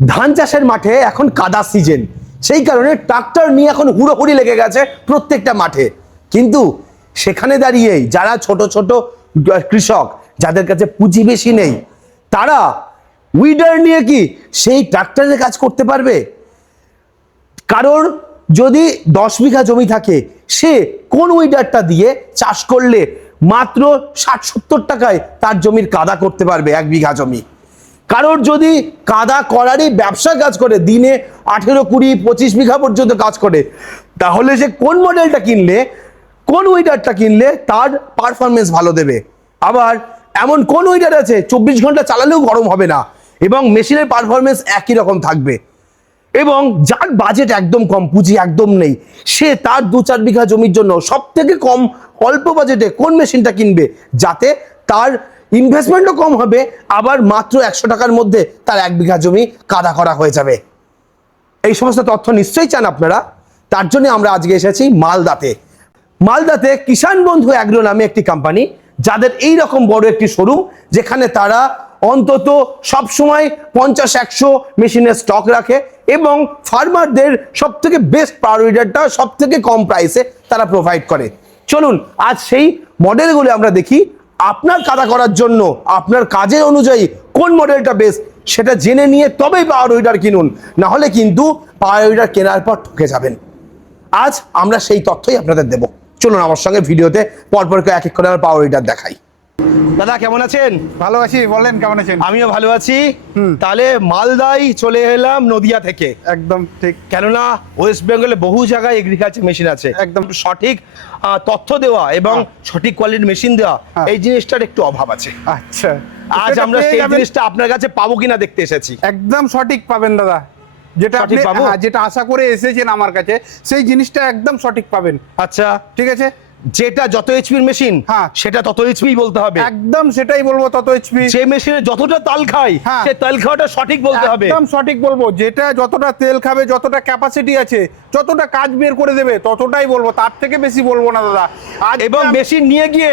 ধান চাষের মাঠে এখন কাদা সিজন, সেই কারণে ট্রাক্টর নিয়ে এখন হুড়োহুড়ি লেগে গেছে প্রত্যেকটা মাঠে। কিন্তু সেখানে দাঁড়িয়েই যারা ছোট ছোট কৃষক, যাদের কাছে পুঁজি বেশি নেই, তারা উইডার নিয়ে কি সেই ট্রাক্টরের কাজ করতে পারবে? কারোর যদি 10 বিঘা জমি থাকে, সে কোন উইডারটা দিয়ে চাষ করলে মাত্র 60-70 টাকায় তার জমির কাদা করতে পারবে 1 বিঘা জমি। কারোর যদি কাদা করারই ব্যবসা কাজ করে, দিনে 18, 20, 25 বিঘা পর্যন্ত কাজ করে, তাহলে সে কোন মডেলটা কিনলে, কোন উইডারটা কিনলে তার পারফরমেন্স ভালো দেবে? আবার এমন কোন উইডার আছে 24 ঘন্টা চালালেও গরম হবে না এবং মেশিনের পারফরমেন্স একই রকম থাকবে? এবং যার বাজেট একদম কম, পুঁজি একদম নেই, সে তার 2-4 বিঘা জমির জন্য সব থেকে কম অল্প বাজেটে কোন মেশিনটা কিনবে, যাতে তার ইনভেস্টমেন্টও কম হবে, আবার মাত্র 100 টাকার মধ্যে তার 1 বিঘা জমি কাদা করা হয়ে যাবে? এই সমস্ত তথ্য নিশ্চয়ই চান আপনারা। তার জন্য আমরা আজকে এসেছি মালদাতে। মালদাতে কিষাণ বন্ধু অ্যাগ্রো নামে একটি কোম্পানি, যাদের এই রকম বড় একটি শোরুম, যেখানে তারা অন্তত সব সময় 50-100 মেশিনের স্টক রাখে এবং ফার্মারদের সব থেকে বেস্ট পাওয়ার উইডারটা সব থেকে কম প্রাইসে তারা প্রোভাইড করে। চলুন আজ সেই মডেলগুলো আমরা দেখি। আপনার কাদা করার জন্য আপনার কাজের অনুযায়ী কোন মডেলটা বেস্ট সেটা জেনে নিয়ে তবেই পাওয়ার উইডার কিনুন, না হলে কিন্তু পাওয়ার উইডার কেনার পর ঠকে যাবেন। আজ আমরা সেই তথ্যই আপনাদের দেব। চলুন আমার সঙ্গে ভিডিওতে পরপর এক এক করে আমার পাওয়ার উইডার দেখাই। দাদা কেমন আছেন? ভালো আছি, বলেন কেমন আছেন? আমিও ভালো আছি। তাহলে মালদায় চলে এলাম নদিয়া থেকে। একদম ঠিক, কেননা ওয়েস্ট বেঙ্গলে বহু জায়গায় এগ্রিকালচার মেশিন আছে, একদম সঠিক তথ্য দেওয়া এবং সঠিক কোয়ালিটির মেশিন দেওয়া, এই জিনিসটার একটু অভাব আছে। আচ্ছা, আজ আমরা সেই জিনিসটা আপনার কাছে পাবো কিনা দেখতে এসেছি। একদম সঠিক পাবেন দাদা, যেটা আপনি যেটা আশা করে এসেছেন আমার কাছে, সেই জিনিসটা একদম সঠিক পাবেন। আচ্ছা ঠিক আছে, যেটা যত এইচপির মেশিন সেটা তত এইচপি বলতে হবে। একদম সেটাই বলবো, তত এইচপি। যে মেশিনে যতটা তাল খায় সে তাল খাওয়াটা সঠিক বলতে হবে। একদম সঠিক বলবো, যেটা যতটা তেল খাবে, যতটা ক্যাপাসিটি আছে, যতটা কাজ বের করে দেবে ততটাই বলবো, তার থেকে বেশি বলবো না দাদা। এবং মেশিন নিয়ে গিয়ে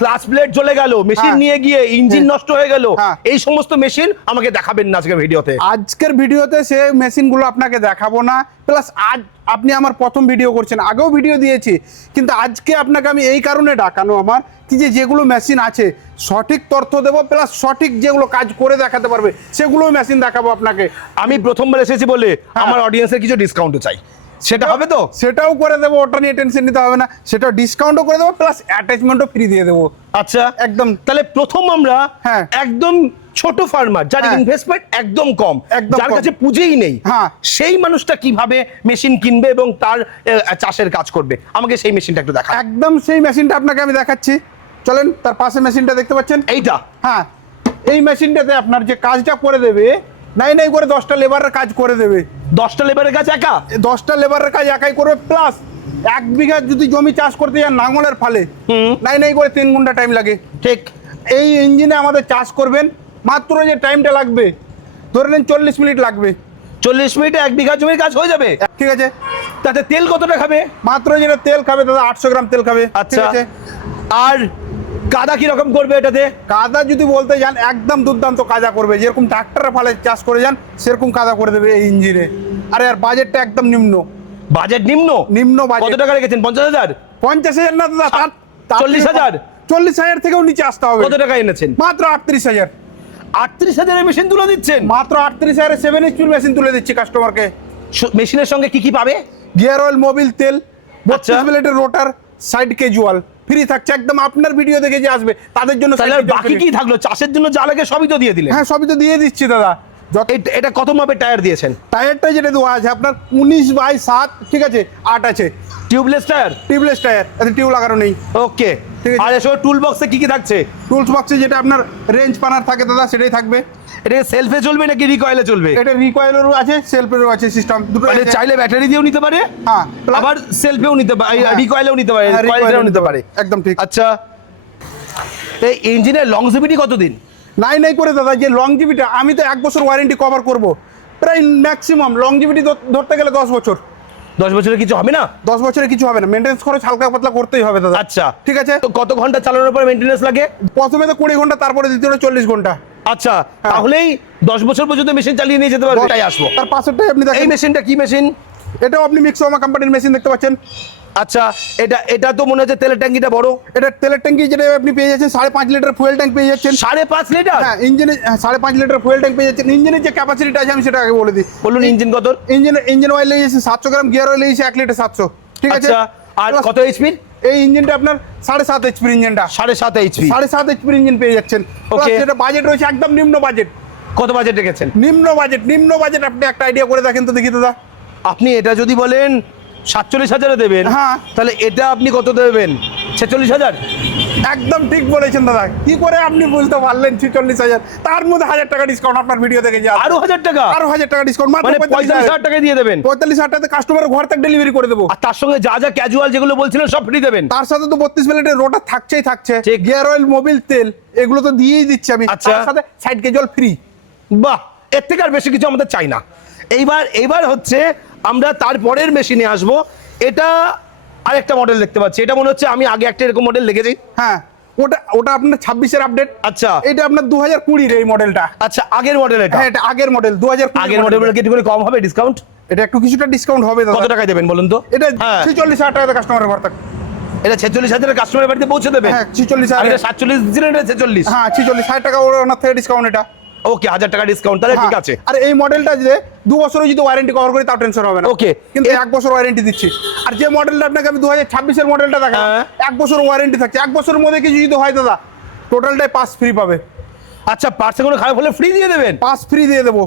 ক্লাচ প্লেট জ্বলে গেল, মেশিন নিয়ে গিয়ে ইঞ্জিন নষ্ট হয়ে গেল, এই সমস্ত মেশিন আমাকে দেখাবেন না আজকের ভিডিওতে। আজকের ভিডিওতে সে মেশিনগুলো আপনাকে দেখাবো না। প্লাস আজ আপনি আমার প্রথম ভিডিও করছেন, আগেও ভিডিও দিয়েছি, কিন্তু আজকে আপনাকে আমি এই কারণে ডাকানো আমার কি, যে যেগুলো মেশিন আছে সঠিক তথ্য দেবো, প্লাস সঠিক যেগুলো কাজ করে দেখাতে পারবে সেগুলো মেশিন দেখাবো আপনাকে। আমি প্রথমবার এসেছি বলে আমার অডিয়েন্সের কিছু ডিসকাউন্টও চাই, সেটা হবে তো? সেটাও করে দেবো, ওটা নিয়ে টেনশন নিতে হবে না, সেটাও ডিসকাউন্টও করে দেবো, প্লাস অ্যাটাচমেন্টও ফ্রি দিয়ে দেবো। আচ্ছা একদম। তাহলে প্রথম আমরা একদম ছোট ফার্মার, যার ইনভেস্টমেন্ট একদম কম, যার কাছে পুঁজিই নেই, সেই মানুষটা কিভাবে মেশিন কিনবে এবং তার চাষের কাজ করবে, আমাকে সেই মেশিনটা একটু দেখা। একদম সেই মেশিনটা আপনাকে আমি দেখাচ্ছি, চলেন। তার পাশে মেশিনটা দেখতে পাচ্ছেন, এইটা। হ্যাঁ, এই মেশিনটাতে আপনার যে কাজটা করে দেবে, নাই করে 10টা লেবারের কাজ করে দেবে। 10টা লেবারের কাজ একা? 10টা লেবারের কাজ একাই করবে, প্লাস 1 বিঘা যদি জমি চাষ করতে যান নাঙলের ফালে, নাই করে 3 ঘন্টা টাইম লাগে। ঠিক। এই ইঞ্জিনে আমাদের চাষ করবেন, মাত্র যে টাইমটা লাগবে ধরে নেন 40 মিনিট লাগবে। 40 মিনিটে 1 বিঘা জমির কাজ হয়ে যাবে। ঠিক আছে। তাতে তেল কতটা খাবে? মাত্র যেটা তেল খাবে দাদা 800 গ্রাম তেল খাবে। ঠিক আছে। আর কাদা কিরকম করবে এটাতে? কাদা যদি বলতে যান একদম দুর্দান্ত কাদা করবে, যেরকম ট্রাক্টরের ফালে চাষ করে যান সেরকম কাদা করে দেবে এই ইঞ্জিনে। আরে আর বাজেটটা একদম নিম্ন। বাজেট নিম্ন? নিম্ন বাজেট। কত টাকা রেখেছেন? 50,000? 50,000 না দাদা, 40,000? 40,000 থেকেও নিচে আসতে হবে। কত টাকা এনেছেন? মাত্র 38,000। 38,000 মেশিন তুলে দিচ্ছেন? মাত্র 38,000 7 HP মেশিন তুলে দিচ্ছি কাস্টমারকে। মেশিনের সঙ্গে কি কি পাবে? গিয়ার অয়েল, মোবিল তেল, 32 ব্লেডের রোটার, সাইড ক্যাজুয়াল ফ্রি থাকছে একদম। আপনার ভিডিও দেখে যে আসবে তাদের জন্য। বাকি কি থাকলো? চাষের জন্য যা লাগে সবই তো দিয়ে দিলেন। হ্যাঁ, সবই তো দিয়ে দিচ্ছি দাদা। এটা কত মাপের টায়ার দিয়েছেন? টায়ারটা যেটা দেওয়া আছে আপনার 19/7, ঠিক আছে, 8 আছে। Tubeless tyre? টিউবলেস টায়ার, এতে টিউব লাগানো নেই। ওকে, ঠিক আছে। আর এসব টুল বক্সে কি কি থাকছে? টুলস বক্সে যেটা আপনার রেঞ্জ পানার থাকে দাদা সেটাই থাকবে। এটা সেলফে চলবে নাকি রিকয়েলে চলবে? এটা রিকয়েলেরও আছে, সেলফেরও আছে সিস্টেম, দুটো আছে। চাইলে ব্যাটারি দিয়েও নিতে পারে, হ্যাঁ, আবার সেলফেও নিতে পারে, রিকয়েলেও নিতে পারে, রিকয়েলেও নিতে পারে। একদম ঠিক। আচ্ছা, এই ইঞ্জিনের লংজিভিটি কতদিন? নাই করে দাদা, যে লংজিভিটি আমি তো 1 বছর ওয়ারেন্টি কভার করব, প্রায় ম্যাক্সিমাম লংজিভিটি ধরতে গেলে 10 বছর। 10 বছরে কিছু হবে না? 10 বছরে কিছু হবে না, মেইনটেনেন্স খরচ হালকা পাতলা করতেই হবে দাদা। আচ্ছা, ঠিক আছে। তো কত ঘন্টা চালানোর পর মেইনটেনেন্স লাগে? প্রথমে তো 20 ঘন্টা, তারপরে দ্বিতীয়টা 40 ঘন্টা। আচ্ছা, তাহলেই 10 বছর পর্যন্ত মেশিন চালিয়ে নিয়ে যেতে পারবে। তাই আসবো। তার পাশেরটাই আপনি এই দেখেন, মেশিনটা কি মেশিন? এটাও আপনি মিক্সোমা কোম্পানির মেশিন দেখতে পাচ্ছেন। আচ্ছা, এটা তো মনে হচ্ছে তেলের ট্যাঙ্কিটা বড়। এটা তেলের ট্যাঙ্কি যেটা আপনি পেয়ে যাচ্ছেন 5.5 লিটার ফুয়েল ট্যাঙ্ক পেয়ে যাচ্ছেন। 5.5 লিটার? হ্যাঁ, ইঞ্জিনে 5.5 লিটার ফুয়েল ট্যাঙ্ক পেয়ে যাচ্ছেন। ইঞ্জিনের যে ক্যাপাসিটিটা আছে আমি সেটা আগে বলে দিই। বলুন ইঞ্জিন কত? ইঞ্জিন অয়েল লেগেছে 700 গ্রাম, গিয়ার অয়েল লেগেছে 1 লিটার 700। ঠিক আছে। আচ্ছা, আর কত এইচপি? এই ইঞ্জিনটা আপনার 7.5 এইচপির ইঞ্জিনটা, 7.5 এইচপি। 7.5 এইচপির ইঞ্জিন পেয়ে যাচ্ছেন। Okay. যেটা বাজেট রয়েছে একদম নিম্ন বাজেট। কত বাজেট রেখেছেন? নিম্ন বাজেট আপনি একটা আইডিয়া করে দেখেন তো দেখি দাদা। আপনি এটা যদি বলেন 47,000 দেবেন, হ্যাঁ। তাহলে এটা আপনি কত দেবেন? 46,000? একদম ঠিক বলেছেন দাদা। কি করে আপনি বুঝতে পারলেন 46,000? তার মধ্যে 1,000 টাকা ডিসকাউন্ট আপনার ভিডিও দেখে যা। আরো 1,000 টাকা? আরো 1,000 টাকা ডিসকাউন্ট, মাত্র মানে 45,000 টাকা দিয়ে দেবেন। 45,000 টাকাতে কাস্টমারের ঘর থেকে ডেলিভারি করে দেবো। আর তার সঙ্গে যা যা ক্যাজুয়াল যেগুলো বলছিলেন সব ফ্রি দেবেন। তার সাথে তো 32 মিনিটের রোটার থাকছে, ঠিক। গিয়ার অয়েল, মোবিল তেল, এগুলো তো দিয়েই দিচ্ছি আমি। আচ্ছা। তার সাথে সাইড কেজুয়াল ফ্রি। বাহ, এর থেকে আর বেশি কিছু আমাদের চাই না। এইবার হচ্ছে আমরা তারপরের মেশিনে আসবো। এটা আরেকটা মডেল দেখতে পাচ্ছি। এটা মনে হচ্ছে আমি আগে একটা এরকম মডেল দেখেছি। হ্যাঁ, ওটা আপনার 26-এর আপডেট। আচ্ছা। এটা আপনার 2020-এর এই মডেলটা। আচ্ছা, আগের মডেল এটা? হ্যাঁ, এটা আগের মডেল 2020 আগের মডেল কি একটু করে কম হবে ডিসকাউন্ট? এটা একটু কিছুটা ডিসকাউন্ট হবে দাদা। কত টাকায় দেবেন বলুন তো? এটা হ্যাঁ, 46,000 টাকাতে কাস্টমারের ঘর থেকে। এটা 46,000 কাস্টমারের বাড়িতে পৌঁছে দেবেন? হ্যাঁ, 46,000। আর এটা 47 দিছিলেন, এটা 46? হ্যাঁ, 46,000 টাকা ওনার থেকে ডিসকাউন্ট এটা। ওকে, 1,000 টাকা ডিসকাউন্ট, তাহলে ঠিক আছে। আর এই মডেলটা যে 2 বছরের যদি ওয়ারেন্টি কভার করি তাও টেনশন হবে না। Okay. কিন্তু 1 বছর ওয়ারেন্টি দিচ্ছি। আর যে মডেলটা আপনাকে আমি 2026-এর মডেলটা দেখাবো, হ্যাঁ। 1 বছর ওয়ারেন্টি থাকছে। 1 বছরের মধ্যে কিছু যদি হয় দাদা, টোটালটাই পাস ফ্রি পাবে। আচ্ছা, পার্টসে কোনো খারাপ হলে ফ্রি দিয়ে দেবেন? পাস ফ্রি দিয়ে দেবো।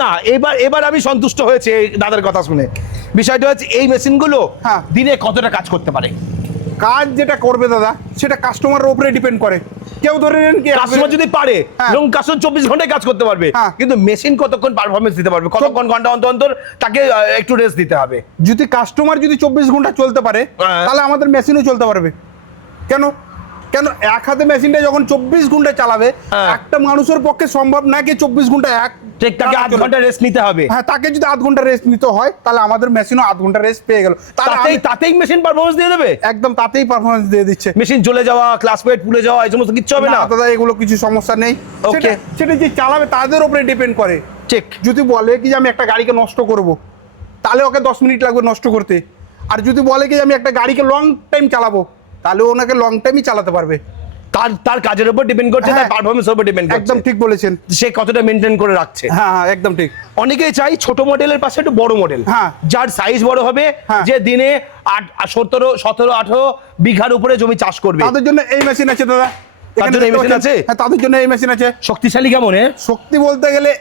না, এবার আমি সন্তুষ্ট হয়েছে এই দাদার কথা শুনে। বিষয়টা হচ্ছে এই মেশিনগুলো হ্যাঁ। দিনে কতটা কাজ করতে পারে? কাজ যেটা করবে দাদা সেটা কাস্টমারের উপরে ডিপেন্ড করে। কেউ ধরে নেন কি কাস্টমার যদি পারে, হ্যাঁ। এবং কাস্টমার 24 ঘন্টায় কাজ করতে পারবে, হ্যাঁ। কিন্তু মেশিন কতক্ষণ পারফরমেন্স দিতে পারবে, কতক্ষণ ঘন্টা অন্তর অন্তর তাকে একটু রেস্ট দিতে হবে। যদি কাস্টমার যদি 24 ঘন্টা চলতে পারে, হ্যাঁ। তাহলে আমাদের মেশিনও চলতে পারবে। কেন এক হাতে মেশিনটা যখন 24 ঘন্টা চালাবে, হ্যাঁ। একটা মানুষের পক্ষে সম্ভব না কি 24 ঘন্টা ঠিক, তাকে 8 ঘন্টা রেস্ট নিতে হবে। হ্যাঁ, তাকে যদি 8 ঘন্টা রেস্ট নিতে হয়, তাহলে আমাদের মেশিনও 8 ঘন্টা রেস্ট পেয়ে গেল। তাতেই মেশিন পারফরমেন্স দিয়ে দেবে? একদম তাতেই পারফরমেন্স দিয়ে দিচ্ছে। মেশিন জ্বলে যাওয়া, ক্লাস প্লেট পুড়ে যাওয়া, এই সমস্ত কিচ্ছু হবে না? দাদা, এগুলো কিছু সমস্যা নেই। Okay. সেটা যে চালাবে তাদের উপরে ডিপেন্ড করে। ঠিক। যদি বলে কি যে আমি একটা গাড়িকে নষ্ট করব, তাহলে ওকে 10 মিনিট লাগবে নষ্ট করতে। আর যদি বলে কি যে আমি একটা গাড়িকে লং টাইম চালাবো, তাহলে ওনাকে লং টাইমই চালাতে পারবে। তার কাজের উপর ডিপেন্ড করছে, তার হ্যাঁ। পারফরমেন্সের উপর ডিপেন্ড করছে। একদম ঠিক বলেছেন। সে কতটা মেনটেন করে রাখছে। হ্যাঁ, হ্যাঁ, একদম ঠিক। অনেকেই চাই ছোট মডেলের পাশে একটু বড় মডেল, হ্যাঁ। যার সাইজ বড় হবে, হ্যাঁ। যে দিনে 17-18 বিঘার উপরে জমি চাষ করবে। তাদের জন্য এই মেশিন আছে দাদা। এখানে জন্য এই দেখতে মেশিন পাচ্ছেন? আছে? হ্যাঁ, তাদের জন্য এই মেশিন আছে। শক্তিশালী কেমন? শক্তি বলতে গেলে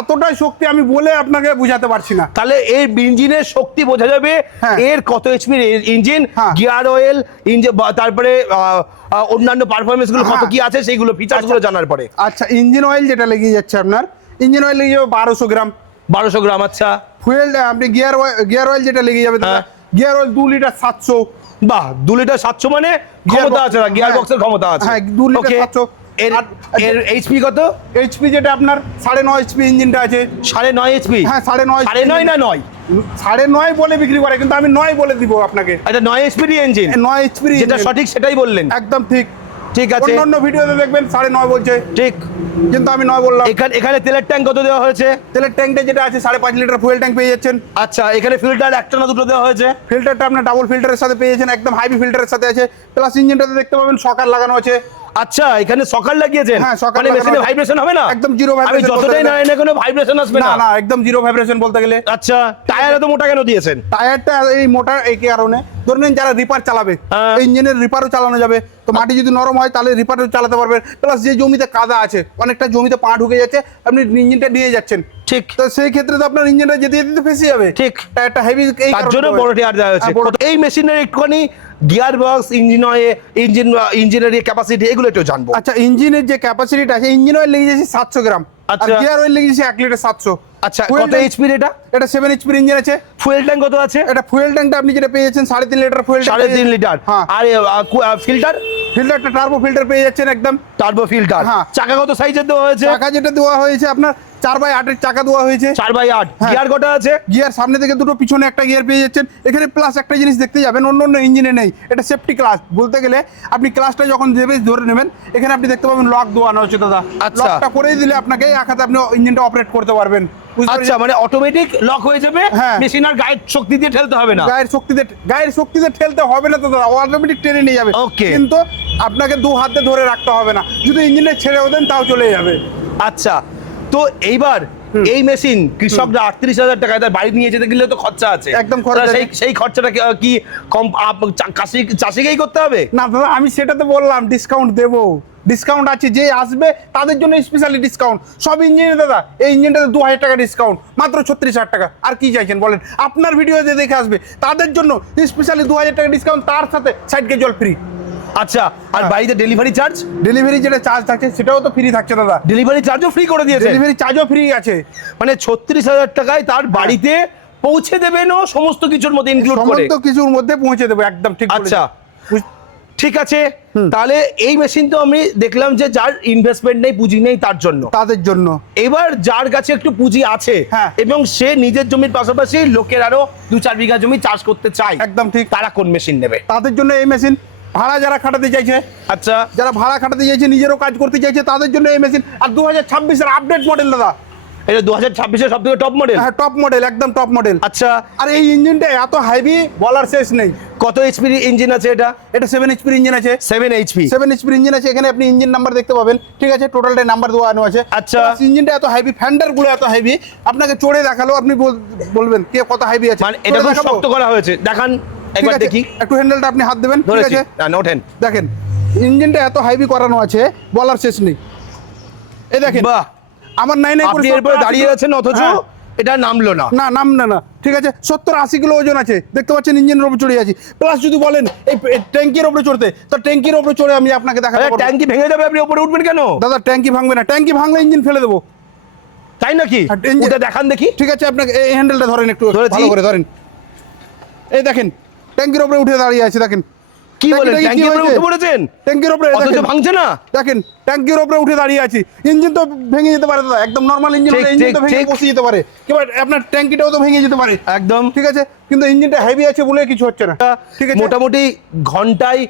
এতটাই শক্তি আমি বলে আপনাকে বুঝাতে পারছি না। তাহলে এর ইঞ্জিনের শক্তি বোঝা যাবে, হ্যাঁ। এর কত এইচপি ইঞ্জিন, হ্যাঁ। গিয়ার অয়েল, ইঞ্জিন, তারপরে অন্যান্য পারফরমেন্স গুলো কত হ্যাঁ। কি আছে সেইগুলো ফিচার্স গুলো জানার পরে। আচ্ছা, ইঞ্জিন অয়েল যেটা লেগে যাচ্ছে আপনার, ইঞ্জিন অয়েল লেগে যাবে 1200 গ্রাম। 1200 গ্রাম? আচ্ছা। ফুয়েল আপনি গিয়ার অয়েল যেটা লেগে যাবে দাদা, হ্যাঁ। Gear oil 2 litre 700। বাহ, 2 লিটার 700 মানে ক্ষমতা আছে, গিয়ার বক্সের ক্ষমতা আছে। হ্যাঁ, 2 লিটার Okay. 700। এর এইচপি কত? এইচপি যেটা আপনার 9.5 এইচপি ইঞ্জিনটা আছে। 9.5 এইচপি? হ্যাঁ, 9.5 9.5 না 9? 9.5 বলে বিক্রি করে, কিন্তু আমি 9 বলে দিব আপনাকে। এটা 9 এইচপি ইঞ্জিন? 9 এইচপি যেটা সঠিক সেটাই বললেন। একদম ঠিক। ঠিক আছে। অন্যান্য ভিডিওতে দেখবেন 9.5 বলছে, ঠিক। কিন্তু আমি 9 বললাম। এখানে তেলের ট্যাঙ্ক কত দেওয়া হয়েছে? তেলের ট্যাঙ্কটা যেটা আছে 5.5 লিটার ফুয়েল ট্যাঙ্ক পেয়ে যাচ্ছেন। আচ্ছা, এখানে ফিল্টার একটা না দুটো দেওয়া হয়েছে? ফিল্টারটা আপনার ডাবল ফিল্টারের সাথে পেয়ে যাচ্ছেন, একদম হাইবি ফিল্টারের সাথে আছে। প্লাস ইঞ্জিনটাতে দেখতে পাবেন সকার লাগানো আছে। আচ্ছা, এখানে সকার লাগিয়েছেন? হ্যাঁ, সকার মানে মেশিনে লাগানো। ভাইব্রেশন হবে না? একদম জিরো আমি ভাইব্রেশন। যতটাই না এনে কোনো ভাইব্রেশন আসবে না না? না, একদম জিরো ভাইব্রেশন বলতে গেলে। আচ্ছা, টায়ার এত মোটা কেন দিয়েছেন? টায়ারটা এই মোটা এই কারণে, ধরে নিন যারা রিপার চালাবে, হ্যাঁ। ইঞ্জিনের রিপারও চালানো যাবে। তো মাটি যদি নরম হয় তাহলে রিপারও চালাতে পারবেন। প্লাস যে জমিতে কাদা আছে, অনেকটা জমিতে পা ঢুকে যাচ্ছে, আপনি ইঞ্জিনটা নিয়ে যাচ্ছেন, ঠিক। তো সেই ক্ষেত্রে তো আপনার ইঞ্জিনটা যেতে যেতে ফেসে যাবে। ঠিক। টায়ারটা হেভি, এই তার কারণে জন্য বড় টায়ার দেওয়া হয়েছে। হ্যাঁ, বড়। এই মেশিনের একটুখানি গিয়ার বক্স, ইঞ্জিনের ক্যাপাসিটি এগুলো একটু জানবো। আচ্ছা, ইঞ্জিনের যে ক্যাপাসিটিটা আছে, ইঞ্জিন অয়েল লেগে যাচ্ছে 700 গ্রাম। আর আচ্ছা। গিয়ার অয়েল লেগে যাচ্ছে 1 লিটার 700। আচ্ছা, Fuel কত tank- এইচপি এটা? এটা 7 এইচপির ইঞ্জিন আছে। ফুয়েল ট্যাঙ্ক কত আছে? এটা ফুয়েল ট্যাঙ্কটা আপনি যেটা পেয়ে যাচ্ছেন 3.5 লিটার ফুয়েল 3.5 লিটার। হ্যাঁ। আর ফিল্টার? ফিল্টারটা টার্বো ফিল্টার পেয়ে যাচ্ছেন একদম। Turbo filter. হ্যাঁ। চাকা কত সাইজের দেওয়া হয়েছে? চাকা যেটা দেওয়া হয়েছে আপনার 4x8 এর চাকা দেওয়া হয়েছে। 4x8। হ্যাঁ। গিয়ার কটা আছে? গিয়ার সামনে থেকে দুটো, পিছনে একটা গিয়ার পেয়ে যাচ্ছেন। এখানে প্লাস একটা জিনিস দেখতে যাবেন অন্য ইঞ্জিনে নেই, এটা সেফটি ক্লাস বলতে গেলে। আপনি ক্লাসটা যখন দেবে ধরে নেবেন, এখানে আপনি দেখতে পাবেন লক দেওয়ানো হচ্ছে দাদা। আচ্ছা। লকটা করেই দিলে আপনাকে এক হাতে আপনি ইঞ্জিনটা অপারেট করতে পারবেন। বুঝতে আচ্ছা, মানে অটোমেটিক লক হয়ে যাবে। হ্যাঁ। মেশিন আর গায়ের শক্তি দিয়ে ঠেলতে হবে না। গায়ের শক্তিতে ঠেলতে হবে না তো দাদা, অটোমেটিক টেনে নিয়ে যাবে। Okay. কিন্তু আপনাকে দু হাতে ধরে রাখতে হবে না, যদি ইঞ্জিনে ছেড়েও দেন তাও চলে যাবে। আচ্ছা, তো এইবার এই মেশিন কৃষকরা 38,000 টাকায় তার বাড়ি নিয়ে যেতে গেলে তো খরচা আছে। একদম খরচা তাহলে আছে। সেই খরচাটা কি কম চাষিকেই করতে হবে? না দাদা, আমি সেটা তো বললাম ডিসকাউন্ট দেবো। ডিসকাউন্ট আছে, যে আসবে তাদের জন্য স্পেশালি ডিসকাউন্ট। সব ইঞ্জিনে দাদা এই ইঞ্জিনটাতে 2,000 টাকা ডিসকাউন্ট, মাত্র 36,000 টাকা। আর কি চাইছেন বলেন? আপনার ভিডিও যে দেখে আসবে তাদের জন্য স্পেশালি 2,000 টাকা ডিসকাউন্ট, তার সাথে সাইড কে জল ফ্রি। আচ্ছা, আর হ্যাঁ। বাড়িতে ডেলিভারি চার্জ? ডেলিভারি যেটা চার্জ থাকছে সেটাও তো ফ্রি থাকছে দাদা। ডেলিভারি চার্জও ফ্রি করে দিয়েছে। ডেলিভারি চার্জও ফ্রি আছে। মানে 36,000 টাকায় তার বাড়িতে পৌঁছে দেবেন ও সমস্ত কিছুর মধ্যে ইনক্লুড করে। সমস্ত কিছুর মধ্যে পৌঁছে দেবো, একদম ঠিক বলেছেন। আচ্ছা, ঠিক আছে। তাহলে এই মেশিন তো আমি দেখলাম যে যার ইনভেস্টমেন্ট নেই, পুঁজি নেই, তার জন্য। তাদের জন্য। এবার যার কাছে একটু পুঁজি আছে হ্যাঁ। এবং সে নিজের জমির পাশাপাশি লোকের আরো 2-4 বিঘা জমি চাষ করতে চায়, একদম ঠিক। তারা কোন মেশিন নেবে? তাদের জন্য এই মেশিন। ভাড়া যারা খাটাতে চাইছে, আচ্ছা, যারা ভাড়া খাটাতে চাইছে, নিজেরও কাজ করতে চাইছে, তাদের জন্য এই মেশিন। আর 2026-এর আপডেট মডেল দাদা। এটা 2026-এর সব থেকে টপ মডেল। হ্যাঁ, টপ মডেল, একদম টপ মডেল। আচ্ছা, আর এই ইঞ্জিনটা এত হাইভি বলার শেষ নেই। কত এইচপি ইঞ্জিন আছে এটা? এটা 7 এইচপির ইঞ্জিন আছে। 7 এইচপি। 7 এইচপির ইঞ্জিন আছে। এখানে আপনি ইঞ্জিন নাম্বার দেখতে পাবেন, ঠিক আছে? টোটালটাই নাম্বার দেওয়ানো আছে। আচ্ছা। ইঞ্জিনটা এত হাইভি, ফ্যান্ডারগুলো এত হাইভি, আপনাকে চড়ে দেখালো আপনি বলবেন কে কত হাইভি আছে। মানে এটা খুব শক্ত করা হয়েছে, দেখান ঠিক একবার আছে, দেখি। একটু হ্যান্ডেলটা আপনি হাত দেবেন, ঠিক ধরেছি আছে? না, ওঠেন। দেখেন ইঞ্জিনটা এত হাইভি করানো আছে, বলার শেষ নেই। এই দেখেন, বাহ, আমার নাই আপনি এরপরে দাঁড়িয়ে আছেন অথচ এটা নামলো না। না, ঠিক আছে। 70-80 কিলো ওজন আছে, দেখতে পাচ্ছেন ইঞ্জিনের উপরে চড়ে আছি। প্লাস যদি বলেন এই ট্যাঙ্কির উপরে চড়তে, তো ট্যাঙ্কির উপরে চড়ে আমি আপনাকে দেখাতে পারবো। ট্যাঙ্কি ভেঙে যাবে, আপনি উপরে উঠবেন কেন? দাদা ট্যাঙ্কি ভাঙবে না, ট্যাঙ্কি ভাঙলে ইঞ্জিন ফেলে দেবো। তাই নাকি? আর engine- ওটা দেখান দেখি। ঠিক আছে, আপনাকে এই হ্যান্ডেলটা ধরেন, একটু ধরেছি। ভালো করে ধরেন। এই দেখেন ট্যাঙ্কির উপরে উঠে দাঁড়িয়ে আছে, দেখেন। কি বলেন, ট্যাঙ্কিটা কি ট্যাঙ্কির উপরে হয়েছে? উঠে পড়েছেন? ট্যাঙ্কির উপরে অথচ দেখেন। ভাঙছে না। দেখেন ট্যাঙ্কির উপরে উঠে দাঁড়িয়ে আছি, ইঞ্জিন তো ভেঙে যেতে পারে দাদা। একদম নরমাল ইঞ্জিন ঠিক, হলে ইঞ্জিন তো ঠিক, ভেঙে ঠিক। বসে যেতে পারে, এবার আপনার ট্যাঙ্কিটাও তো ভেঙে যেতে পারে। একদম ঠিক আছে, কিন্তু ইঞ্জিনটা হেভি আছে বলে কিছু হচ্ছে না। ঠিক আছে, মোটামুটি ঘন্টায়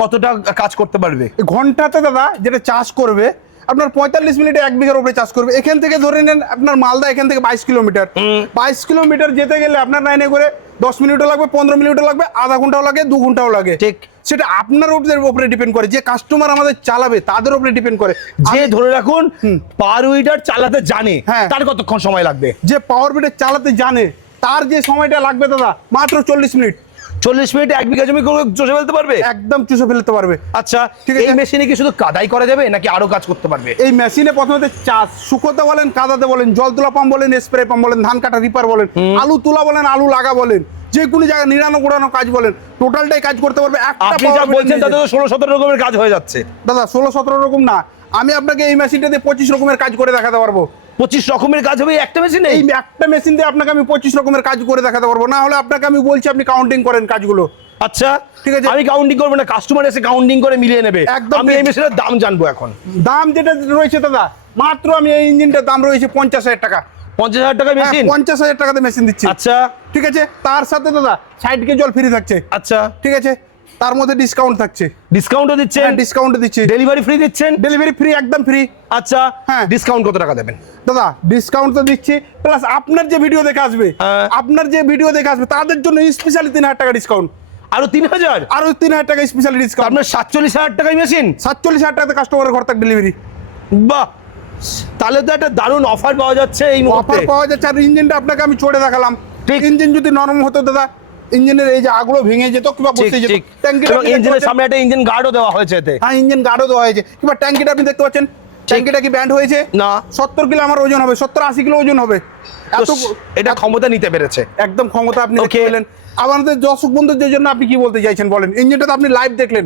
কতটা কাজ করতে পারবে? ঘন্টাতে দাদা যেটা চাষ করবে আপনার 45 মিনিটে 1 বিঘার উপরে চাষ করবে। এখান থেকে ধরে নেন আপনার মালদা এখান থেকে 22 কিলোমিটার। 22 কিলোমিটার যেতে গেলে আপনার লাইনে করে 10 মিনিটও লাগবে, 15 মিনিটও লাগবে, আধা ঘন্টাও লাগে, 2 ঘন্টাও লাগে। ঠিক। সেটা আপনার উপরে ডিপেন্ড করে, যে কাস্টমার আমাদের চালাবে তাদের উপরে ডিপেন্ড করে। যে ধরে রাখুন পাওয়ার উইডার চালাতে জানে, হ্যাঁ। তার কতক্ষণ সময় লাগবে? যে পাওয়ার বিটার চালাতে জানে তার যে সময়টা লাগবে দাদা মাত্র 40 মিনিট। 40 মিনিটে 1 বিঘা জমি চষে ফেলতে পারবে? একদম চুষে ফেলতে পারবে। আচ্ছা, ঠিক আছে। এই মেশিনে কি শুধু কাদাই করা যাবে নাকি আরো কাজ করতে পারবে? এই মেশিনে প্রথমে চাষ, শুকোতে বলেন, কাদাতে বলেন, জল তোলা পাম্প বলেন, স্প্রে পাম্প বলেন, ধান কাটা রিপার বলেন, আলু তোলা বলেন, আলু লাগা বলেন, যে কোনো জায়গায় নিড়ানো গোড়ানো কাজ বলেন, টোটালটাই কাজ করতে পারবে একটা আপনি যা power bit বলছেন নিয়ে তাতে তো 16-17 রকমের কাজ হয়ে যাচ্ছে। দাদা 16-17 রকম না, আমি আপনাকে এই মেশিনটাতে 25 রকমের কাজ করে দেখাতে পারবো। 25 রকমের কাজ হবে একটা মেশিনে? এই একটা মেশিন দিয়ে আপনাকে আমি 25 রকমের কাজ করে দেখাতে পারবো। না হলে আপনাকে আমি বলছি আপনি কাউন্টিং করেন কাজগুলো। আচ্ছা, ঠিক আছে। আমি কাউন্টিং করবো না, কাস্টমার এসে কাউন্টিং করে মিলিয়ে নেবে। একদম আমি ঠিক। এই মেশিনের দাম জানবো এখন। দাম যেটা রয়েছে দাদা, মাত্র আমি এই ইঞ্জিনটার দাম রয়েছে 50,000 টাকা। 50,000 টাকা মেশিন? 50,000 টাকাতে মেশিন দিচ্ছি। আচ্ছা, ঠিক আছে, তার সাথে দাদা সাইডকে জল ফ্রি থাকছে। আচ্ছা, ঠিক আছে, তার মধ্যে ডিসকাউন্ট থাকছে। ডিসকাউন্টও দিচ্ছেন? ডিসকাউন্ট দিচ্ছি। ডেলিভারি ফ্রি দিচ্ছেন? ডেলিভারি ফ্রি, একদম ফ্রি। আচ্ছা, হ্যাঁ। ডিসকাউন্ট কত টাকা দেবেন? দাদা ডিসকাউন্ট তো দিচ্ছি, প্লাস আপনার যে ভিডিও দেখে আসবে, হ্যাঁ। আপনার যে ভিডিও দেখে আসবে তাদের জন্য স্পেশালি 3,000 টাকা ডিসকাউন্ট। আরো 3,000? আরো 3,000 টাকা স্পেশালি ডিসকাউন্ট। আপনার 47,000 টাকায় মেশিন? 47,000 টাকাতে কাস্টমারের ঘর তাক ডেলিভারি। বাহ, তাহলে তো একটা দারুণ অফার পাওয়া যাচ্ছে এই মুহূর্তে। অফার পাওয়া যাচ্ছে। আর ইঞ্জিনটা আপনাকে আমি চড়ে দেখালাম। ঠিক। ইঞ্জিন যদি নরম হতো দাদা, ইঞ্জিনের এই যে আগুলো ভেঙে যেত কিংবা ঠিক, বসে যেত। ঠিক। ট্যাঙ্কিটা এবং ইঞ্জিনের সামনে একটা ইঞ্জিন গার্ডও দেওয়া হয়েছে এতে। হ্যাঁ, ইঞ্জিন গার্ডও দেওয়া হয়েছে। কিংবা ট্যাঙ্কিটা আপনি দেখতে পাচ্ছেন, ট্যাঙ্কিটা কি ব্যান্ড হয়েছে? না। 70 কিলো আমার ওজন হবে, 70-80 কিলো ওজন হবে। তো এটা ক্ষমতা নিতে পেরেছে। একদম ক্ষমতা আপনি দেখতে Okay. পেলেন। আমাদের দর্শক বন্ধুদের জন্য আপনি কি বলতে চাইছেন বলেন? ইঞ্জিনটা তো আপনি লাইভ দেখলেন,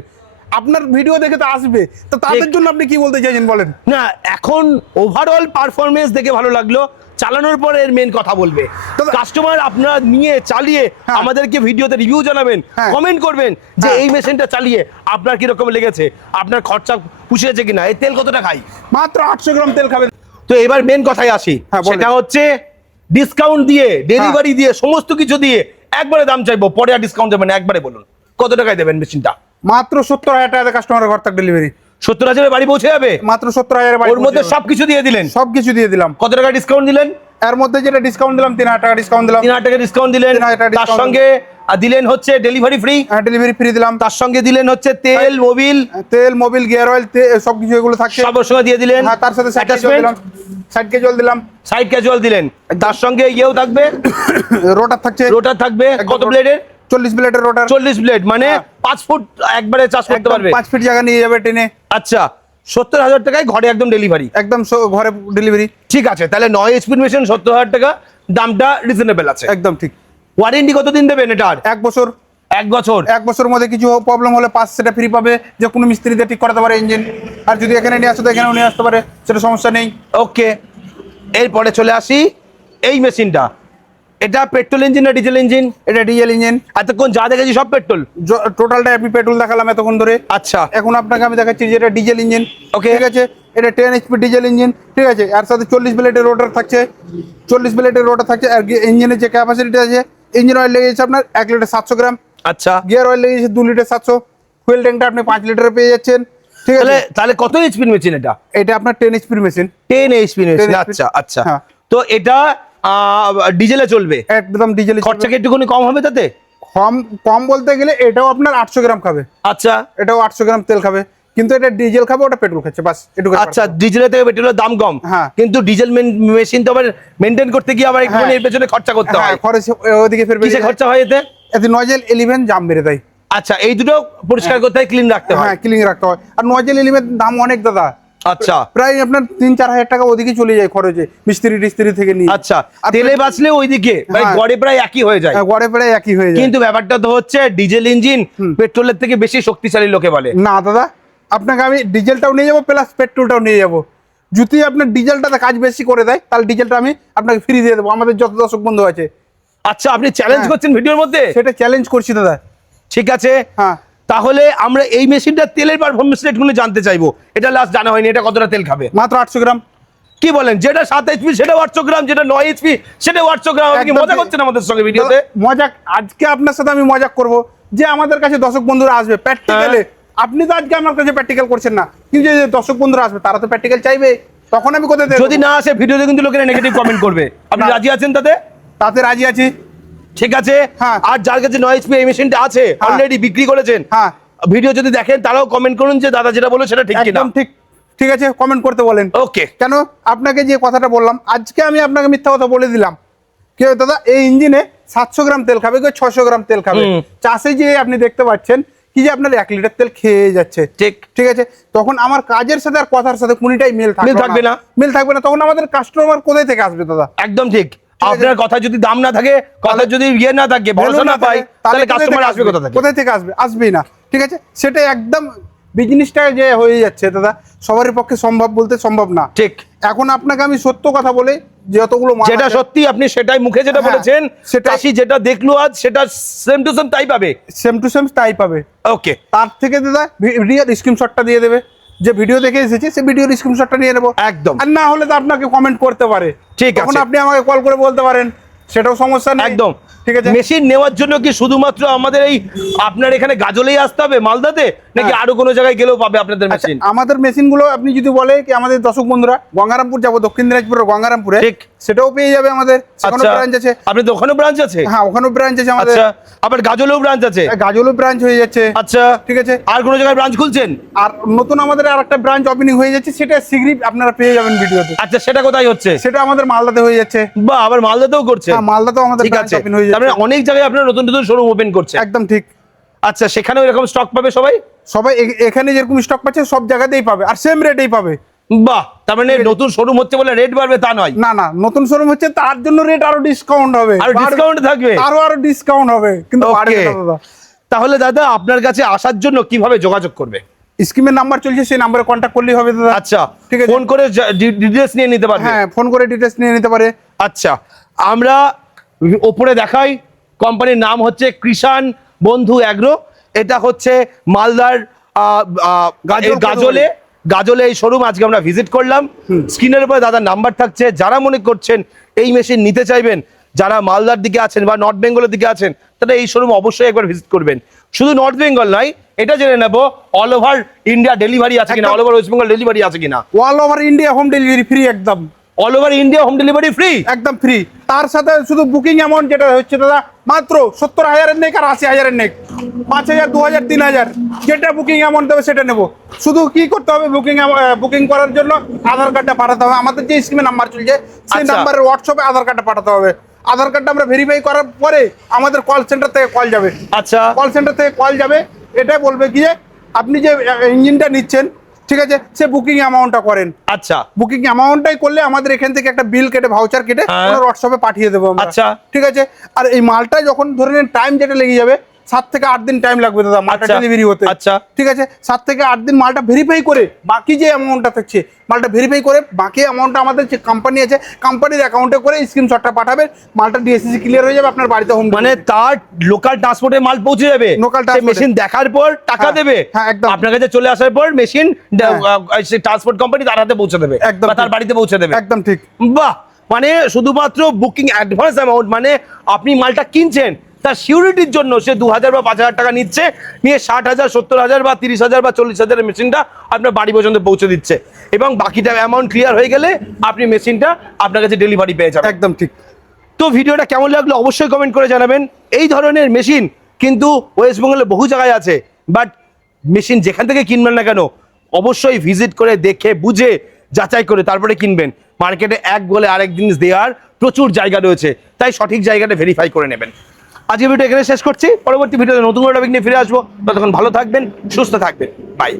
আপনার ভিডিও দেখে তো আসবে, তো তাদের ঠিক। জন্য আপনি কি বলতে চাইছেন বলেন? না, এখন ওভারঅল পারফরমেন্স দেখে ভালো লাগলো, চালানোর পরে এর মেন কথা বলবে। কাস্টমার আপনারা নিয়ে চালিয়ে আমাদেরকে ভিডিওতে রিভিউ জানাবেন, কমেন্ট করবেন যে এই মেশিনটা চালিয়ে আপনার কিরকম লেগেছে, আপনার খরচা পুষিয়েছে কিনা, এই তেল কতটা খাই। মাত্র 800 গ্রাম তেল খাবে। তো এবার মেন কথায় আসি, বলেন। সেটা হচ্ছে ডিসকাউন্ট দিয়ে, ডেলিভারি দিয়ে, সমস্ত কিছু দিয়ে একবারে দাম চাইবো, পরে আর ডিসকাউন্ট দেবেন, একবারে বলুন কত টাকায় দেবেন মেশিনটা। মাত্র 70,000 টাকা কাস্টমারের ঘর থেকে ডেলিভারি। 70,000 বাড়ি পৌঁছে যাবে, মাত্র 70,000 ওর মধ্যে সবকিছু দিয়ে দিলেন। সবকিছু দিয়ে দিলাম। কত টাকা ডিসকাউন্ট দিলেন? এর মধ্যে যেটা ডিসকাউন্ট দিলাম 3,000 টাকা ডিসকাউন্ট দিলাম। 3,000 টাকা ডিসকাউন্ট দিলেন, 3,000 টাকা তার discount সঙ্গে দিলেন হচ্ছে ডেলিভারি ফ্রি, ডেলিভারি ফ্রি দিলাম। তার সঙ্গে দিলেন হচ্ছে তেল, মোবিল, তেল, মোবিল, গিয়ার অয়েল, সবকিছু এগুলো থাকছে। সবার সঙ্গে দিয়ে দিলেন। হ্যাঁ, তার সাথে সাইড কেজুয়াল দিলাম, সাইড কেজুয়াল দিলাম, সাইড ক্যাজুয়াল দিলেন, তার সঙ্গে ইয়েও থাকবে, রোটার থাকছে, রোটার থাকবে। কত ব্লেডের? 40 ব্লেডের রোটার। 40 ব্লেড, মানে 5 ফুট একবারে চাষ করতে পারবে। 5 ফিট জায়গা নিয়ে যাবে টেনে। আচ্ছা, 70,000 টাকায় ঘরে একদম ডেলিভারি। একদম ঘরে ডেলিভারি। ঠিক আছে, তাহলে 9 এইচপি মেশিন 70,000 টাকা, দামটা রিজনেবল আছে। একদম ঠিক। ওয়ারেন্টি কতদিন দেবেন এটার? 1 বছর। 1 বছর। 1 বছরের মধ্যে কিছু প্রবলেম হলে 5 সেটা ফ্রি পাবে, যে কোনো মিস্ত্রি দিয়ে ঠিক করাতে পারে ইঞ্জিন। আর যদি এখানে নিয়ে আসতে তো এখানেও নিয়ে আসতে পারে, সেটা সমস্যা নেই। ওকে, এরপরে চলে আসি এই মেশিনটা। এটা পেট্রোল ইঞ্জিন না ডিজেল ইঞ্জিন? এটা ডিজেল ইঞ্জিন। এতক্ষণ যা দেখেছি সব পেট্রোল। টোটালটা আমি পেট্রোল দেখালাম এতক্ষণ ধরে। আচ্ছা, এখন আপনাকে আমি দেখাচ্ছি যে এটা ডিজেল ইঞ্জিন। Okay. ঠিক আছে, এটা 10 এইচপি ডিজেল ইঞ্জিন। ঠিক আছে, এর সাথে 40 ব্লেডের রোটার থাকছে, 40 ব্লেডের রোটার থাকছে। আর ইঞ্জিনের যে ক্যাপাসিটি আছে, ইঞ্জিন অয়েল লেগেছে আপনার 1 লিটার 700 গ্রাম। আচ্ছা, গিয়ার অয়েল লেগেছে 2 লিটার 700। ফুয়েল ট্যাঙ্কটা আপনি 5 লিটার পেয়ে যাচ্ছেন। ঠিক আছে, তাহলে তাহলে কত এইচপি মেশিন এটা? এটা আপনার 10 এইচপির মেশিন। 10 HP machine. 10 আচ্ছা আচ্ছা, হ্যাঁ। তো এটা ডিজেলে চলবে, একদম ডিজেল। খরচা কি একটুখানি কম হবে তাতে? কম কম বলতে গেলে এটাও আপনার 800 গ্রাম খাবে। আচ্ছা, এটাও 800 গ্রাম তেল খাবে, কিন্তু এটা ডিজেল খাবে, ওটা পেট্রোল খাচ্ছে, বাস এটুকু। আচ্ছা, ডিজেলের থেকে পেট্রোলের দাম কম, হ্যাঁ। কিন্তু ডিজেল মেশিন তো আবার মেনটেন করতে গিয়ে আবার একটু এর পেছনে খরচা করতে হ্যাঁ, হয়। খরচ ওদিকে ফের কিসে খরচা হয় এতে? এতে নজেল 11 জাম বেড়ে দেয়। আচ্ছা, এই দুটো পরিষ্কার করতে হয়, ক্লিন রাখতে হয়। হ্যাঁ, ক্লিন রাখতে হয়। আর নজেল 11 দাম অনেক দাদা। আচ্ছা প্রায় আপনার 3-4 হাজার টাকা ওদিকে চলে যায় খরচে, মিস্ত্রি থেকে নিয়ে। আচ্ছা, আর তেলে বাঁচলে ওইদিকে হ্যাঁ। গড়ে প্রায় একই হয়ে যায়। গড়ে প্রায় একই হয়ে যায়। কিন্তু ব্যাপারটা তো হচ্ছে ডিজেল ইঞ্জিন পেট্রোলের থেকে বেশি শক্তিশালী লোকে বলে। না দাদা, আপনাকে আমি ডিজেলটাও নিয়ে যাবো প্লাস পেট্রোলটাও নিয়ে যাবো। যদি আপনার ডিজেলটাতে কাজ বেশি করে দেয়, তাহলে ডিজেলটা আমি আপনাকে ফ্রি দিয়ে দেবো, আমাদের যত দর্শক বন্ধু আছে। আচ্ছা, আপনি চ্যালেঞ্জ হ্যাঁ। করছেন ভিডিওর মধ্যে? সেটা চ্যালেঞ্জ করছি দাদা। ঠিক আছে, হ্যাঁ। তাহলে আমরা এই মেশিনটা তেলের পারফরমেন্সটা একটু জানতে চাইবো। এটা লাস্ট জানা হয়নি, এটা কতটা তেল খাবে? মাত্র 800 গ্রাম। কি বলেন? যেটা 7 এইচপি সেটা 800 গ্রাম, যেটা 9 এইচপি সেটা 800 গ্রাম। আপনি কি একদম মজা ঠিক। করছেন আমাদের সঙ্গে ভিডিওতে? মজাক আজকে আপনার সাথে আমি মজাক করব, যে আমাদের কাছে দর্শক বন্ধুরা আসবে প্র্যাকটিক্যালে। আপনি তো আজকে আমার কাছে প্র্যাকটিক্যাল করছেন না, কিন্তু যে দর্শক বন্ধুরা আসবে তারা তো প্র্যাকটিক্যাল চাইবে, তখন আমি কোথায় দেব? যদি না আসে ভিডিওতে কিন্তু লোকেরা নেগেটিভ কমেন্ট করবে। আপনি না। রাজি আছেন তাতে? তাতে রাজি আছি। ঠিক আছে। হ্যাঁ। আর যার কাছে 9 এইচপি এই মেশিনটা আছে, অলরেডি বিক্রি করেছেন, হ্যাঁ। ভিডিও যদি দেখেন তারাও কমেন্ট করুন যে দাদা যেটা বলো সেটা ঠিক কিনা। একদম ঠিক। ঠিক আছে, কমেন্ট করতে বলেন। ওকে। কেন আপনাকে যে কথাটা বললাম, আজকে আমি আপনাকে মিথ্যা কথা বলে দিলাম। কেউ দাদা এই ইঞ্জিনে 700 গ্রাম তেল খাবে, কেউ 600 গ্রাম তেল খাবে। চাষে যে আপনি দেখতে পাচ্ছেন কি যে আপনার 1 লিটার তেল খেয়ে যাচ্ছে। ঠিক। ঠিক আছে, তখন আমার কাজের সাথে আর কথার সাথে কোনটাই মিল থাকবে না। মিল থাকবে না, তখন আমাদের কাস্টমার কোথায় থেকে আসবে দাদা? একদম ঠিক। আপনার কথা যদি দাম না থাকে, কথা যদি ইয়ে না থাকে, ভরসা না পাই, তাহলে কাস্টমার আসবে কোথা থেকে? কোথায় থেকে আসবে? আসবেই না। ঠিক আছে, সেটা একদম বিজনেসটা যে হয়ে যাচ্ছে দাদা, সবার পক্ষে সম্ভব বলতে সম্ভব না। ঠিক। এখন আপনাকে আমি সত্য কথা বলে, যতগুলো মাল যেটা আছে, সত্যি আপনি সেটাই মুখে যেটা হ্যাঁ, বলেছেন, সেটাই। চাষি যেটা দেখলো আজ সেটা সেম টু সেম তাই পাবে। সেম টু সেম তাই পাবে। ওকে। তার থেকে দাদা ভিডিওর স্ক্রিনশটটা দিয়ে দেবে, যে ভিডিও দেখে এসেছে সে ভিডিওর স্ক্রিনশটটা নিয়ে নেবো। একদম। আর না হলে তো আপনাকে কমেন্ট করতে পারে। ঠিক তখন আছে। আপনি আমাকে কল করে বলতে পারেন, সেটাও সমস্যা নেই। একদম ঠিক আছে। মেশিন নেওয়ার জন্য কি শুধুমাত্র আমাদের এই আপনার এখানে গাজলেই আসতে হবে মালদাতে, নাকি আরো কোনো জায়গায় গেলেও পাবে আপনাদের আচ্ছা, মেশিন? আমাদের মেশিনগুলো আপনি যদি বলে কি আমাদের দর্শক বন্ধুরা গঙ্গারামপুর যাবো, দক্ষিণ দিনাজপুরের গঙ্গারামপুরে, ঠিক। সেটাও পেয়ে যাবে আমাদের। সেখানেও আচ্ছা, ব্রাঞ্চ আছে। আপনি তো ওখানেও ব্রাঞ্চ আছে? হ্যাঁ, ওখানেও ব্রাঞ্চ আছে আমাদের। আচ্ছা, আবার গাজলেও ব্রাঞ্চ আছে? গাজলও ব্রাঞ্চ হয়ে যাচ্ছে। আচ্ছা, ঠিক আছে। আর কোনো জায়গায় ব্রাঞ্চ খুলছেন? আর নতুন আমাদের আর একটা ব্রাঞ্চ ওপেনিং হয়ে যাচ্ছে, সেটা শীঘ্রই আপনারা পেয়ে যাবেন ভিডিওতে। আচ্ছা, সেটা কোথায় হচ্ছে? সেটা আমাদের মালদাতে হয়ে যাচ্ছে। বা আবার মালদাতেও করছে? হ্যাঁ, মালদাতেও আমাদের ঠিক ব্রাঞ্চ আছে। ওপেন হয়ে তার মানে যাচ্ছে। অনেক জায়গায় আপনারা নতুন নতুন শোরুম ওপেন করছে। একদম ঠিক। আচ্ছা, সেখানেও এরকম স্টক পাবে সবাই? সবাই এখানে যেরকম স্টক পাচ্ছে সব জায়গাতেই পাবে, আর সেম রেটেই পাবে। বাহ, তার মানে নতুন শোরুম হচ্ছে বলে রেট বাড়বে তা নয়? না না, নতুন শোরুম হচ্ছে তার জন্য রেট আরো ডিসকাউন্ট হবে, আরো ডিসকাউন্ট থাকবে? আরো ডিসকাউন্ট হবে, কিন্তু বাড়বে ওকে। না দাদা। তাহলে দাদা আপনার কাছে আসার জন্য কিভাবে যোগাযোগ করবে? স্কিমের নাম্বার চলছে, সেই নাম্বারে কন্ট্যাক্ট করলেই হবে দাদা। আচ্ছা, ঠিক আছে। ফোন করে ডিটেলস নিয়ে নিতে পারবে। হ্যাঁ, ফোন করে ডিটেলস নিয়ে নিতে পারে। আচ্ছা, আমরা ওপরে দেখাই, কোম্পানির নাম হচ্ছে কৃষাণ বন্ধু অ্যাগ্রো। এটা হচ্ছে মালদার গাজলে এই শোরুম আজকে আমরা ভিজিট করলাম। স্ক্রিনের উপরে দাদার নাম্বার থাকছে, যারা মনে করছেন এই মেশিন নিতে চাইবেন, যারা মালদার দিকে আছেন বা নর্থ বেঙ্গলের দিকে আছেন, তারা এই শোরুম অবশ্যই একবার ভিজিট করবেন। শুধু নর্থ বেঙ্গল নয়, এটা জেনে নেবো অল ওভার ইন্ডিয়া ডেলিভারি আছে কিনা, all over West Bengal delivery আছে কিনা। All over India home delivery free, একদম all over India home delivery free, একদম ফ্রি। তার সাথে শুধু বুকিং অ্যামাউন্ট যেটা হচ্ছে দাদা, মাত্র 70,000-এর নেক আর 80,000-এর নেক, 5,000, 2,000, 3,000 যেটা বুকিং অ্যামাউন্ট দেবে সেটা নেবো। শুধু কি করতে হবে, বুকিং করার জন্য আধার কার্ডটা পাঠাতে হবে। আমাদের যে স্কিমে নাম্বার চলছে সেই আচ্ছা। নাম্বারের হোয়াটসঅ্যাপে আধার কার্ডটা পাঠাতে হবে। আধার কার্ডটা আমরা ভেরিফাই করার পরে আমাদের কল সেন্টার থেকে কল যাবে। আচ্ছা, কল সেন্টার থেকে কল যাবে, এটাই বলবে কি যে আপনি যে ইঞ্জিনটা নিচ্ছেন, ঠিক আছে, সে বুকিং অ্যামাউন্টটা করেন। আচ্ছা, বুকিং অ্যামাউন্টটাই করলে আমাদের এখান থেকে একটা বিল কেটে, ভাউচার কেটে হ্যাঁ। ওনার হোয়াটসঅ্যাপে পাঠিয়ে দেবো আমরা। আচ্ছা। ঠিক আছে। আর এই মালটা যখন ধরে নেন টাইম যেটা লেগে যাবে, 7 থেকে 8 দিন টাইম লাগবে দাদা মালটা আচ্ছা। ডেলিভারি হতে। আচ্ছা। ঠিক আছে, 7 থেকে 8 দিন মালটা ভেরিফাই করে বাকি যে অ্যামাউন্টটা থাকছে মালটা ভেরিফাই করে বাকি অ্যামাউন্টটা আমাদের যে কোম্পানি আছে কোম্পানির অ্যাকাউন্টে করে স্ক্রিনশটটা পাঠাবে, মালটা ডিএসসি ক্লিয়ার হয়ে যাবে আপনার বাড়িতে হোম। মানে তার লোকাল ট্রান্সপোর্টে মাল পৌঁছে যাবে, Local transport-এ। মেশিন দেখার পর টাকা হ্যাঁ, দেবে, হ্যাঁ, একদম। আপনার কাছে চলে আসার পর মেশিন হ্যাঁ। ট্রান্সপোর্ট কোম্পানি তার হাতে পৌঁছে দেবে, একদম বা তার ঠিক। বাড়িতে পৌঁছে দেবে। একদম ঠিক। বাহ, মানে শুধুমাত্র বুকিং অ্যাডভান্স অ্যামাউন্ট, মানে আপনি মালটা কিনছেন তার সিউরিটির জন্য সে 2,000 বা 5,000 টাকা নিচ্ছে, নিয়ে 60,000, 70,000 বা 30,000 বা 40,000 মেশিনটা আপনার বাড়ি পর্যন্ত পৌঁছে দিচ্ছে, এবং বাকিটা অ্যামাউন্ট ক্লিয়ার হয়ে গেলে আপনি মেশিনটা আপনার কাছে ডেলিভারি পেয়ে যাবেন। একদম ঠিক। তো ভিডিওটা কেমন লাগলো অবশ্যই কমেন্ট করে জানাবেন। এই ধরনের মেশিন কিন্তু ওয়েস্ট বেঙ্গলে বহু জায়গায় আছে, বাট মেশিন যেখান থেকে কিনবেন না কেন অবশ্যই ভিজিট করে দেখে বুঝে যাচাই করে তারপরে কিনবেন। মার্কেটে এক বলে আরেক জিনিস দেওয়ার প্রচুর জায়গা রয়েছে, তাই সঠিক জায়গাটা ভেরিফাই করে নেবেন। আজকে ভিডিও এখানে শেষ করছি, পরবর্তী ভিডিওতে নতুন একটা টপিক নিয়ে ফিরে আসবো। ততক্ষণ ভালো থাকবেন, সুস্থ থাকবেন, বাই।